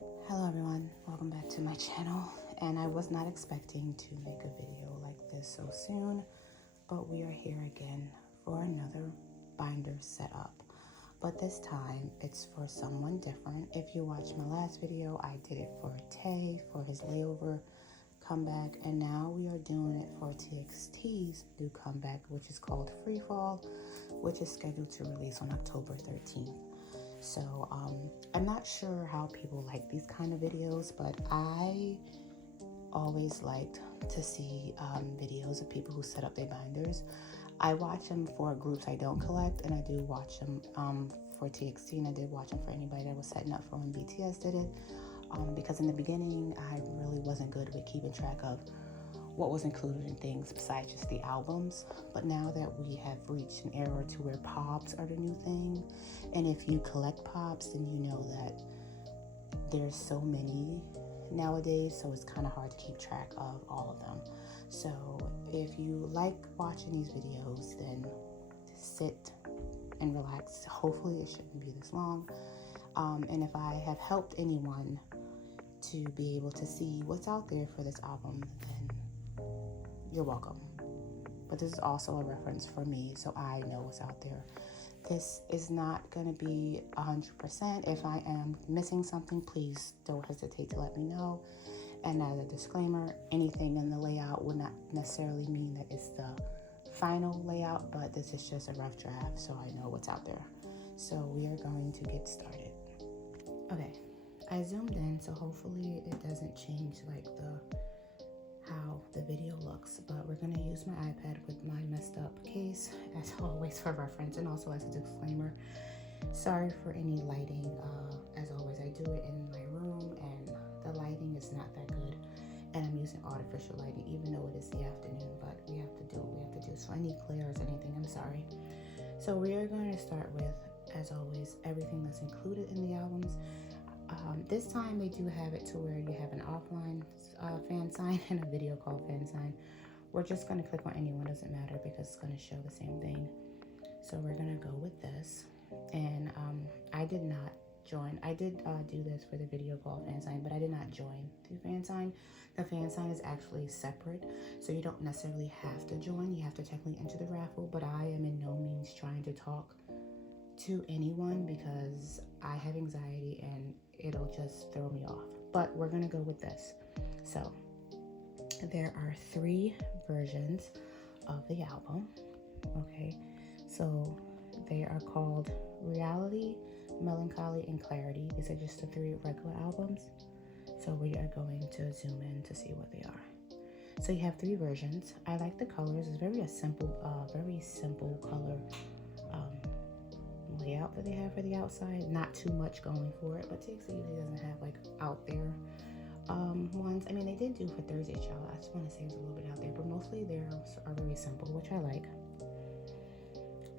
Hello everyone, welcome back to my channel. And I was not expecting to make a video like this so soon, but we are here again for another binder setup. But this time it's for someone different. If you watched my last video, I did it for Tay for his layover comeback, and now we are doing it for TXT's new comeback, which is called Freefall, which is scheduled to release on October 13th. So I'm not sure how people like these kind of videos, but I always liked to see videos of people who set up their binders. I watch them for groups I don't collect, and I do watch them for TXT, and I did watch them for anybody that was setting up for when BTS did it, because in the beginning I really wasn't good with keeping track of what was included in things besides just the albums. But now that we have reached an era to where pops are the new thing, and if you collect pops, then you know that there's so many nowadays, so it's kind of hard to keep track of all of them. So if you like watching these videos, then sit and relax. Hopefully it shouldn't be this long, and if I have helped anyone to be able to see what's out there for this album, then you're welcome. But this is also a reference for me, so I know what's out there. This is not going to be 100%. If I am missing something, please don't hesitate to let me know. And as a disclaimer, anything in the layout would not necessarily mean that it's the final layout, but this is just a rough draft, so I know what's out there. So we are going to get started. Okay, I zoomed in, so hopefully it doesn't change like how the video looks, but we're going to use my iPad with my messed up case as always for reference, and also as a disclaimer, sorry for any lighting. As always, I do it in my room and the lighting is not that good, and I'm using artificial lighting even though it is the afternoon, but we have to do what we have to do. So any glares or anything, I'm sorry. So we are going to start with, as always, everything that's included in the albums. This time they do have it to where you have an offline fan sign and a video call fan sign. We're just going to click on any one, doesn't matter, because it's going to show the same thing. So we're going to go with this. And I did not join. I did do this for the video call fan sign, but I did not join the fan sign. The fan sign is actually separate, so you don't necessarily have to join. You have to technically enter the raffle, but I am in no means trying to talk to anyone because I have anxiety and it'll just throw me off. But we're gonna go with this. So there are 3 versions of the album. Okay, so they are called Reality, Melancholy, and Clarity. These are just the 3 regular albums. So we are going to zoom in to see what they are. So you have 3 versions. I like the colors. It's very simple color layout that they have for the outside. Not too much going for it, but TXT usually doesn't have like out there ones. I mean, they did do for Thursday Child. I just want to say it's a little bit out there, but mostly theirs are very simple, which I like.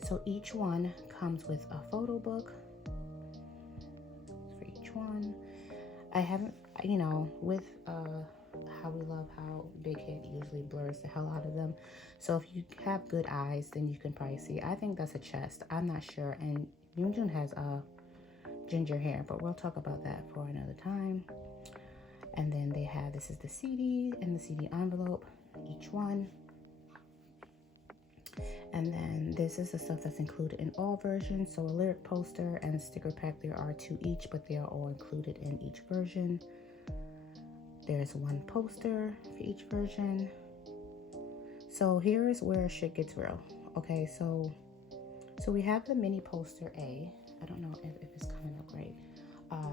So each one comes with a photo book for each one. I haven't, with how we love how Big Hit usually blurs the hell out of them. So if you have good eyes, then you can probably see. I think that's a chest. I'm not sure. And Yoonjun has ginger hair, but we'll talk about that for another time. And then they have, this is the CD and the CD envelope, each one. And then this is the stuff that's included in all versions. So a lyric poster and a sticker pack, there are 2 each, but they are all included in each version. There's 1 poster for each version. So here is where shit gets real. Okay, so we have the mini poster A. I don't know if it's coming up right.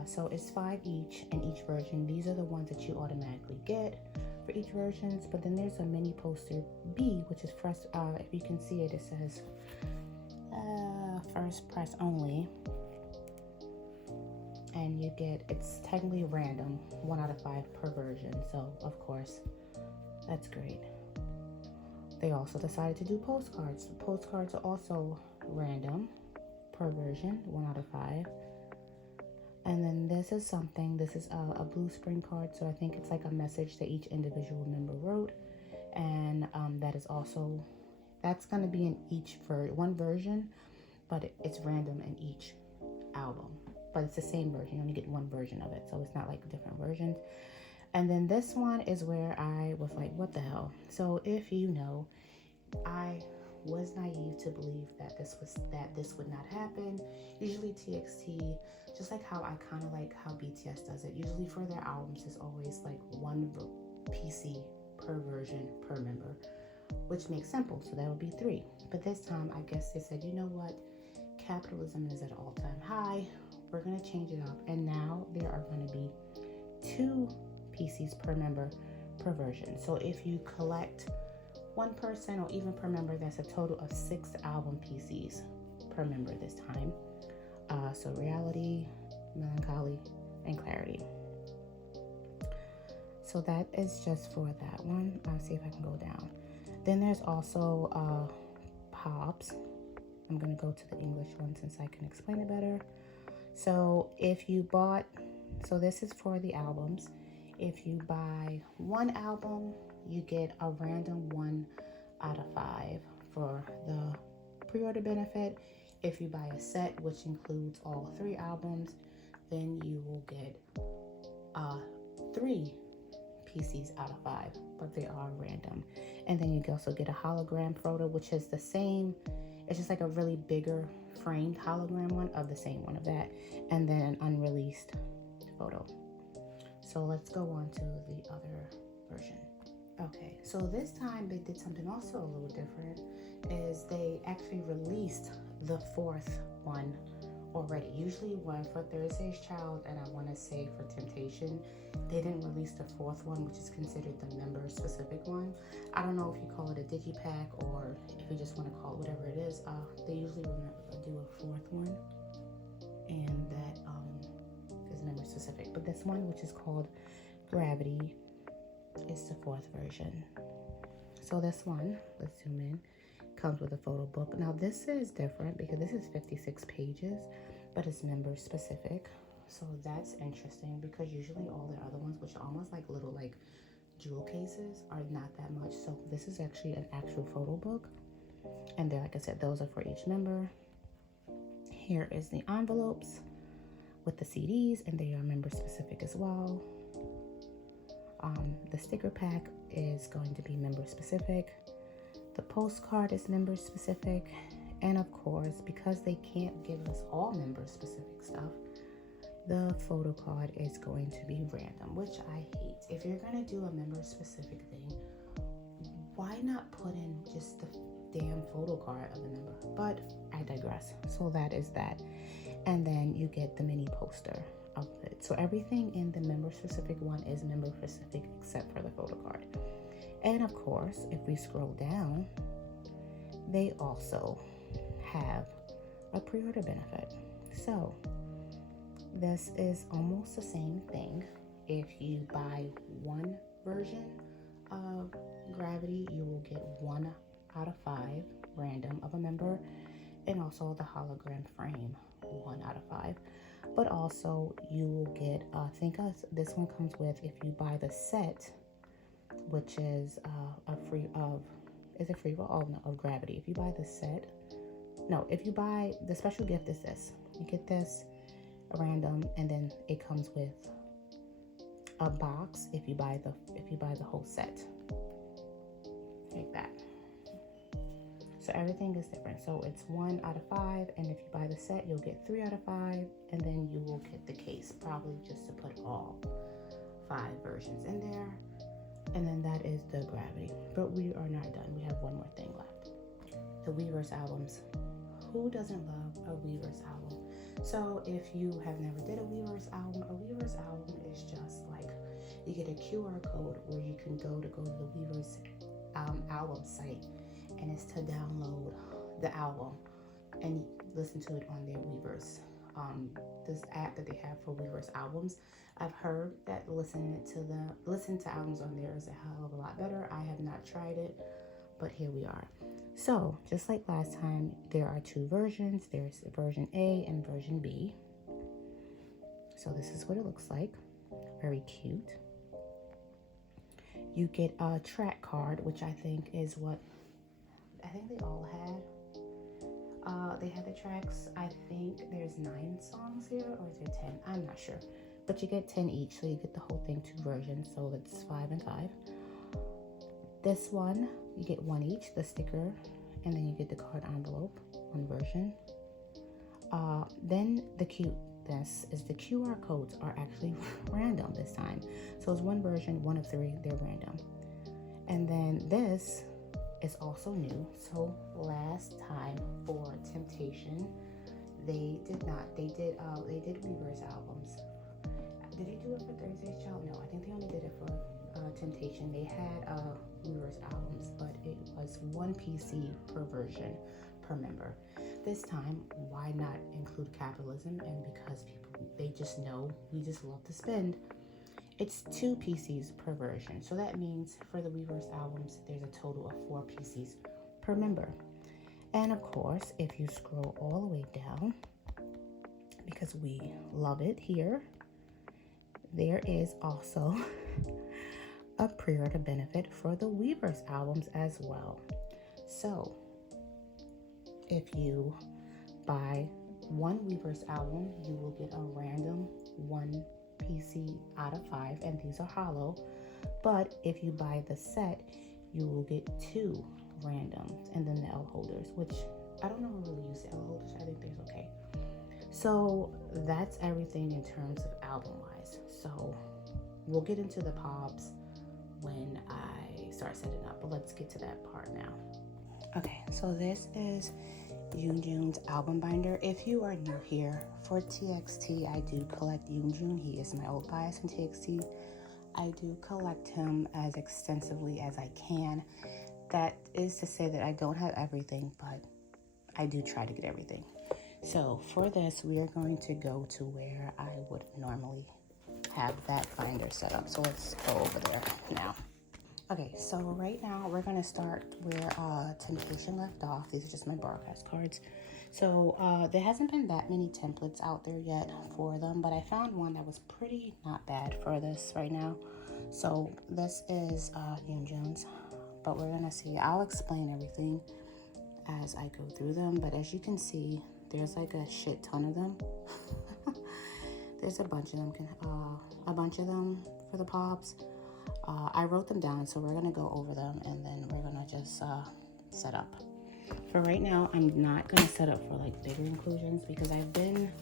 So it's 5 each in each version. These are the ones that you automatically get for each versions. But then there's a mini poster B, which is first, if you can see it, it says first press only. And you get, it's technically random, 1 out of 5 per version. So of course, that's great. They also decided to do postcards. The postcards are also random per version, 1 out of 5. And then this is a blue spring card. So I think it's like a message that each individual member wrote. And that's gonna be in each one version, but it's random in each album. but it's the same version. You only get one version of it, so it's not like different versions. And then this one is where I was like, what the hell? So if you know, I was naive to believe that this would not happen. Usually TXT, just like how I kind of like how BTS does it, usually for their albums is always like one PC per version per member, which makes simple, so that would be 3. But this time I guess they said, you know what, capitalism is at all-time high, we're going to change it up, and now there are going to be 2 PCs per member per version. So if you collect one person or even per member, that's a total of 6 album PCs per member this time. So Reality, Melancholy, and Clarity. So that is just for that one. I'll see if I can go down. Then there's also Pops. I'm going to go to the English one since I can explain it better. So if you bought, so this is for the albums. If you buy one album, you get a random 1 out of 5 for the pre-order benefit. If you buy a set, which includes all 3 albums, then you will get 3 PCs out of 5, but they are random. And then you can also get a hologram photo, which is the same. It's just like a really bigger framed hologram one of the same one of that, and then an unreleased photo. So let's go on to the other version. Okay, so this time they did something also a little different, is they actually released the 4th one already. Usually one for Thursday's Child, and I want to say for Temptation, they didn't release the 4th one, which is considered the member specific one. I don't know if you call it a digipack or if you just want to call it whatever it is. They usually do a 4th one, and that is member specific. But this one, which is called Gravity, is the 4th version. So this one, let's zoom in, comes with a photo book. Now this is different because this is 56 pages, but it's member specific. So that's interesting because usually all the other ones, which are almost like little like jewel cases, are not that much. So this is actually an actual photo book. And then, like I said, those are for each member. Here is the envelopes with the CDs, and they are member specific as well. The sticker pack is going to be member specific. The postcard is member specific. And of course, because they can't give us all member specific stuff, the photo card is going to be random, which I hate. If you're going to do a member specific thing, why not put in just the damn photo card of the member? But I digress. So that is that. And then you get the mini poster of it. So everything in the member specific one is member specific except for the photo card. And of course, if we scroll down, they also have a pre-order benefit. So this is almost the same thing. If you buy one version of Gravity, you will get 1 out of 5 random of a member, and also the hologram frame 1 out of 5. But also you will get, I think this one comes with, if you buy the set, which is of Gravity. If you buy the set, if you buy the special gift is this. You get this random, and then it comes with a box if you buy the whole set, like that. So everything is different. So it's 1 out of 5, and if you buy the set, you'll get 3 out of 5, and then you will get the case, probably just to put all 5 versions in there. And then that is the Gravity. But we are not done. We have one more thing left. The Weverse albums. Who doesn't love a Weverse album? So if you have never did a Weverse album is just like, you get a QR code where you can go to the Weverse album site, and it's to download the album and listen to it on their Weverse, this app that they have for Weverse albums. I've heard that listen to albums on there is a hell of a lot better. I have not tried it, but here we are. So just like last time, there are 2 versions. There's version A and version B. So this is what it looks like. Very cute. You get a track card, which I think is what I think they all had. They had the tracks. I think there's 9 songs here, or is there 10? I'm not sure. But you get 10 each, so you get the whole thing, 2 versions. So that's 5 and 5. This one, you get 1 each, the sticker, and then you get the card envelope, 1 version. Then the cuteness is the QR codes are actually random this time. So it's 1 version, 1 of 3, they're random. And then this is also new. So last time for Temptation, they did Weaver's albums. Did they do it for Thursday's Child? No, I think they only did it for Temptation. They had Weaver's albums, but it was 1 PC per version per member. This time, why not include capitalism? And because people, they just know we just love to spend, it's 2 PCs per version. So that means for the Weaver's albums, there's a total of 4 PCs per member. And of course, if you scroll all the way down, because we love it here, there is also a pre-order benefit for the Weaver's albums as well. So if you buy 1 Weaver's album, you will get a random 1 PC out of 5, and these are hollow. But if you buy the set, you will get 2 randoms, and then the L holders, which I don't know who really use the L holders. I think they're okay. So that's everything in terms of album wise. So we'll get into the pops when I start setting up, but let's get to that part now. Okay, so this is Yoonjun's album binder. If you are new here, for TXT, I do collect Yoonjun. He is my old bias in TXT. I do collect him as extensively as I can. That is to say that I don't have everything, but I do try to get everything. So for this, we are going to go to where I would normally have that binder set up. So let's go over there now. Okay, so right now we're going to start where Temptation left off. These are just my broadcast cards. So there hasn't been that many templates out there yet for them, but I found one that was pretty not bad for this right now. So this is Yoonjun's, but we're going to see. I'll explain everything as I go through them, but as you can see, there's like a shit ton of them. There's a bunch of them for the pops. I wrote them down, so we're gonna go over them and then we're gonna just set up. For right now, I'm not gonna set up for like bigger inclusions because I've been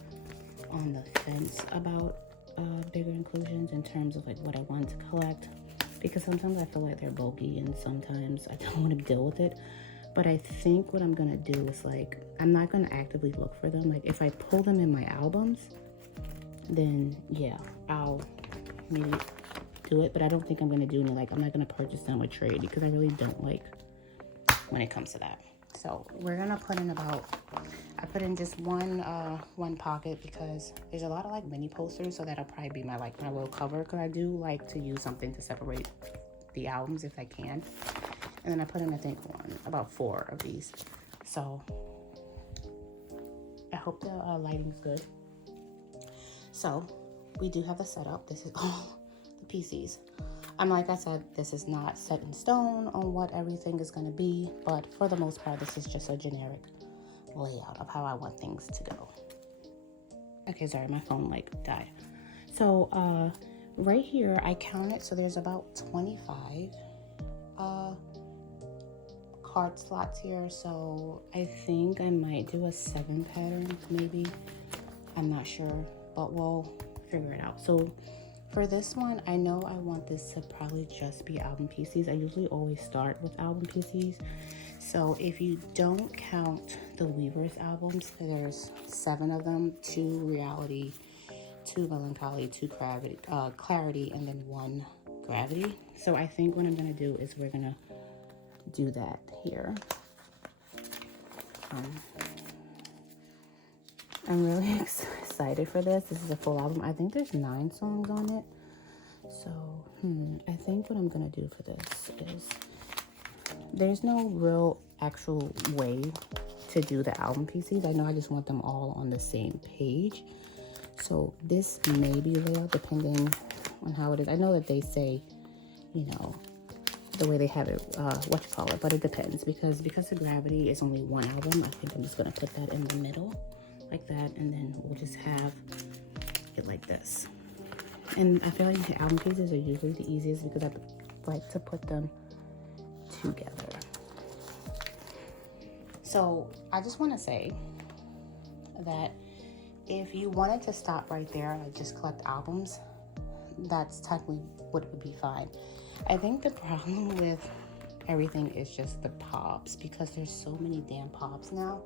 on the fence about bigger inclusions in terms of like what I want to collect, because sometimes I feel like they're bulky and sometimes I don't want to deal with it. But I think what I'm gonna do is like, I'm not gonna actively look for them. Like if I pull them in my albums, then yeah, I'll maybe do it. But I don't think I'm gonna do any, like I'm not gonna purchase them or trade, because I really don't like when it comes to that. So we're gonna put in I put in just one pocket because there's a lot of like mini posters, so that'll probably be my little cover, because I do like to use something to separate the albums if I can. And then I put in, I think, about 4 of these. So I hope the lighting's good. So we do have the setup. This is all the PCs. Like I said, this is not set in stone on what everything is going to be, but for the most part, this is just a generic layout of how I want things to go. Okay, sorry, my phone died. So right here, I counted, so there's about 25 card slots here, so I think I might do a 7 pattern, maybe. I'm not sure, but we'll figure it out. So for this one, I know I want this to probably just be album PCs. I usually always start with album PCs. So if you don't count the Weaver's albums, there's 7 of them, 2 Reality, 2 Melancholy, 2 Clarity, and then 1 Gravity. So I think what I'm gonna do is we're gonna do that here. I'm really excited for this. This is a full album. I think there's 9 songs on it. So I think what I'm gonna do for this is, there's no real actual way to do the album PCs. I know I just want them all on the same page. So this may be layout depending on how it is. I know that they say, you know, the way they have it, what you call it, but it depends because the Gravity is only one album. I think I'm just gonna put that in the middle like that, and then we'll just have it like this. And I feel like the album cases are usually the easiest because I like to put them together. So I just want to say that if you wanted to stop right there, like just collect albums, that's technically what would be fine. I think the problem with everything is just the pops, because there's so many damn pops now,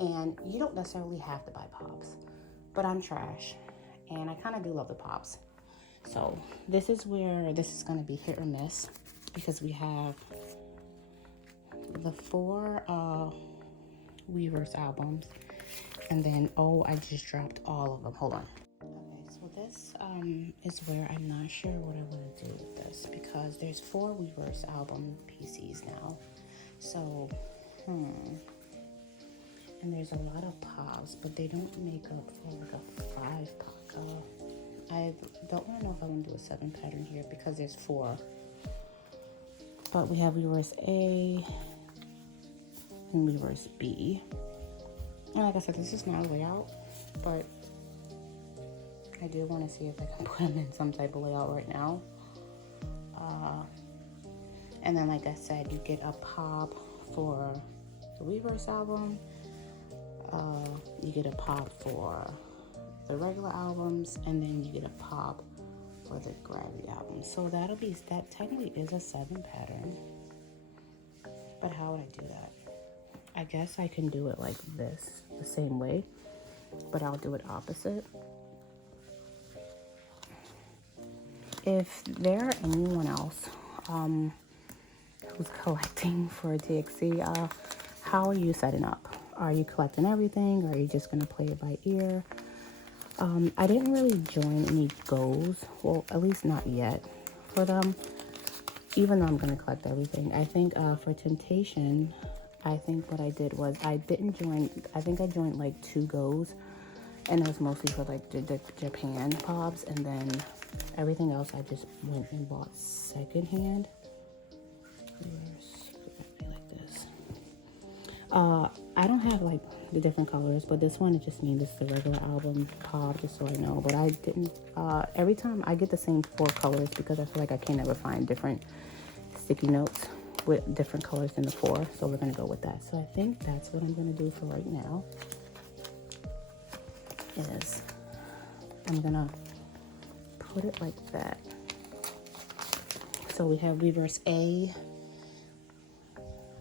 and you don't necessarily have to buy pops, but I'm trash and I kind of do love the pops. So this is where this is going to be hit or miss, because we have the 4 Weverse albums, and then I just dropped all of them. Hold on. Okay, so this is where I'm not sure what I want to do with this, because there's 4 Weverse album PCs now. So and there's a lot of pops, but they don't make up for like a 5 pocker. I don't want to know if I want to do a 7 pattern here because there's 4. But we have Weverse A and Weverse B. And like I said, this is not a layout, but I do want to see if I can put them in some type of layout right now. And then, like I said, you get a pop for the Weverse album. You get a pop for the regular albums, and then you get a pop for the Gravity album. So that technically is a 7 pattern. But how would I do that? I guess I can do it like this, the same way, but I'll do it opposite. If there are anyone else who's collecting for DXC, how are you setting up? Are you collecting everything, or are you just going to play it by ear? I didn't really join any goals, well, at least not yet for them, even though I'm going to collect everything. I think for Temptation, I think what I did was I didn't join, I think I joined like 2 goes, and it was mostly for like the Japan pops, and then everything else I just went and bought secondhand. Like this. I don't have like the different colors, but this one, it just means it's the regular album pop, just so I know. But I didn't, every time I get the same 4 colors because I feel like I can't ever find different sticky notes with different colors than the 4, so we're gonna go with that. So I think that's what I'm gonna do for right now, is I'm gonna put it like that. So we have Weverse A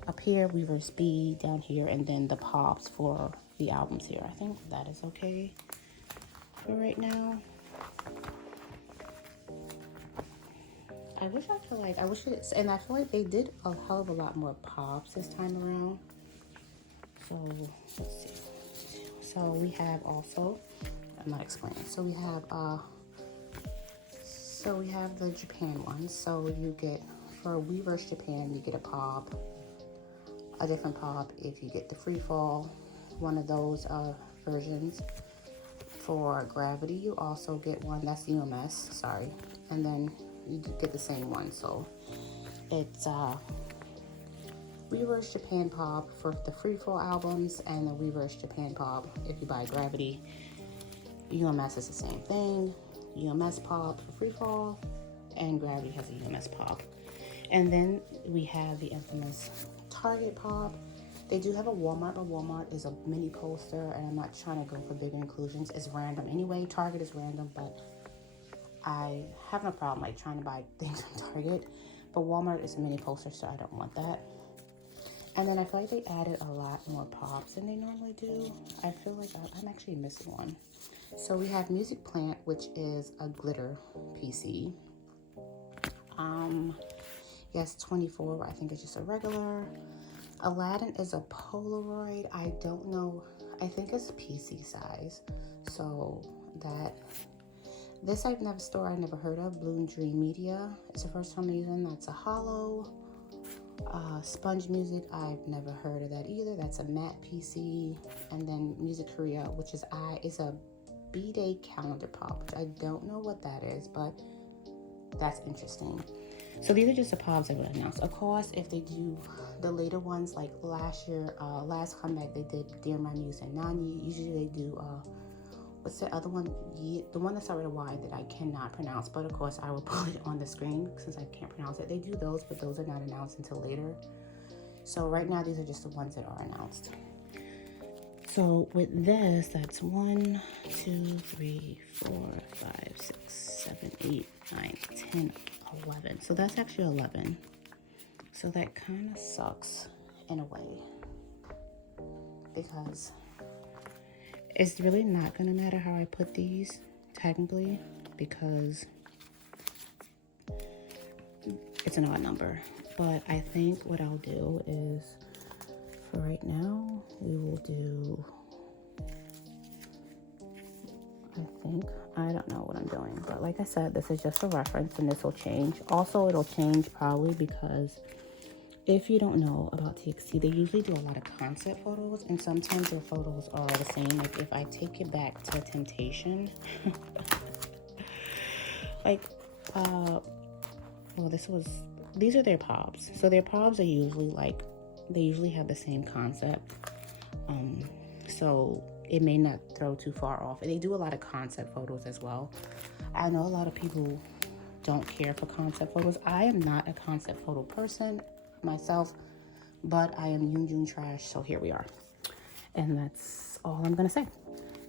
up here, Weverse B down here, and then the pops for the albums here. I think that is okay for right now. I wish it, and I feel like they did a hell of a lot more pops this time around. So let's see. So we have also, I'm not explaining. So we have the Japan ones. So you get, for Weverse Japan, you get a different pop if you get the freefall, one of those versions. For Gravity, you also get one, that's UMS, sorry, and then you get the same one. So it's Weverse Japan pop for the freefall albums, and the Weverse Japan pop if you buy Gravity. UMS is the same thing, UMS pop for freefall, and Gravity has a UMS pop. And then we have the infamous Target pop. They do have a Walmart, but Walmart is a mini poster, and I'm not trying to go for bigger inclusions. It's random anyway. Target is random, but I have no problem like trying to buy things from Target. But Walmart is a mini poster, so I don't want that. And then I feel like they added a lot more pops than they normally do. I feel like I'm actually missing one. So we have Music Plant, which is a glitter PC. Yes, 24, I think it's just a regular. Aladdin is a Polaroid. I don't know. I think it's PC size. So this I've never heard of. Bloom Dream Media. It's the first time I'm using. That's a hollow. Sponge Music, I've never heard of that either. That's a matte PC. And then Music Korea, which is a B-Day calendar pop, which I don't know what that is, but that's interesting. So these are just the pops I would announce. Of course, if they do the later ones, like last year, last comeback, they did Dear My Muse and Nani. Usually they do, what's the other one? The one that started with a Y that I cannot pronounce, but of course I will put it on the screen since I can't pronounce it. They do those, but those are not announced until later. So right now, these are just the ones that are announced. So with this, that's 1, 2, 3, 4, 5, 6, 7, 8, 9, 10, 11. So that's actually 11. So that kind of sucks in a way, because it's really not going to matter how I put these technically, because it's an odd number. But I think what I'll do is, for right now, we will do, I don't know what I'm doing, but like I said, this is just a reference and this will change. Also, it'll change probably because if you don't know about TXT, they usually do a lot of concept photos, and sometimes their photos are the same. Like if I take it back to Temptation, like, well, these are their pops. So their pops are usually like, they usually have the same concept. So it may not throw too far off. And they do a lot of concept photos as well. I know a lot of people don't care for concept photos. I am not a concept photo person myself, but I am Yoonjun trash, so here we are. And that's all I'm gonna say.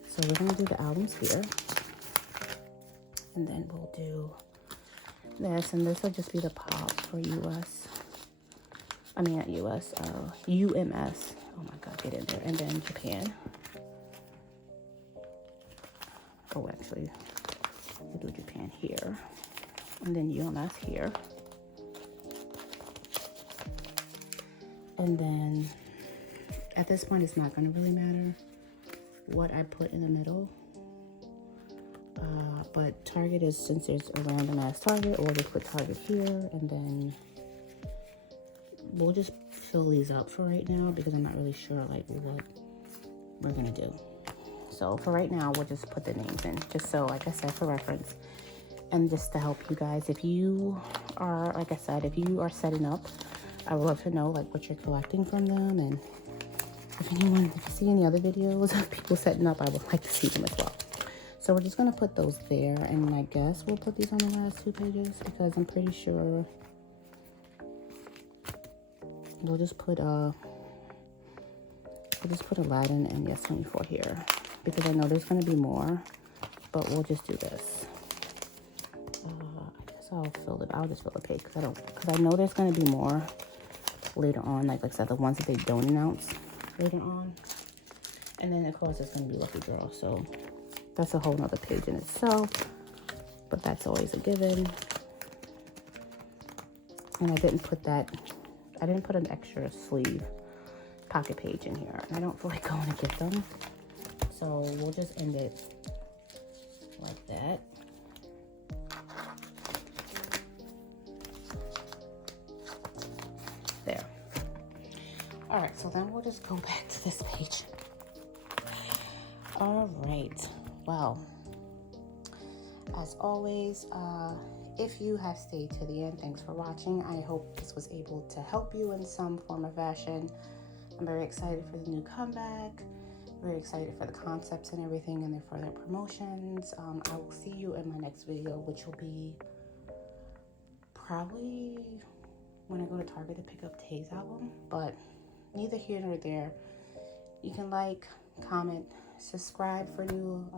So we're gonna do the albums here. And then we'll do this, and this will just be the pop for US. I mean, not US, UMS. Oh my God, get in there. And then Japan. Oh, actually, we'll do Japan here. And then UMS here. And then at this point, it's not going to really matter what I put in the middle. But Target is, since there's a random ass Target, or we'll just put Target here, and then we'll just fill these up for right now because I'm not really sure like what we're gonna do. So for right now, we'll just put the names in, just so, like I said, for reference, and just to help you guys. If you are, like I said, if you are setting up, I would love to know like what you're collecting from them, and if you see any other videos of people setting up, I would like to see them as well. So we're just gonna put those there, and I guess we'll put these on the last 2 pages because I'm pretty sure we'll just put Aladdin and Yes 24 here because I know there's gonna be more, but we'll just do this. I guess I'll just fill the page because I know there's gonna be more later on, like I said, the ones that they don't announce later on. And then of course it's gonna be Lucky Girl, so that's a whole nother page in itself, but that's always a given. And I didn't put an extra sleeve pocket page in here, and I don't feel like going to get them, so we'll just end it like that. There. All right, so then we'll just go back to this page. All right, well, as always, if you have stayed to the end, thanks for watching. I hope this was able to help you in some form or fashion. I'm very excited for the new comeback, very excited for the concepts and everything and their further promotions. I will see you in my next video, which will be probably when I go to Target to pick up Tay's album, but neither here nor there. You can like, comment, subscribe for new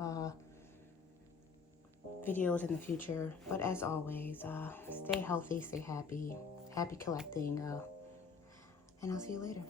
videos in the future, but as always, stay healthy, stay happy collecting, and I'll see you later.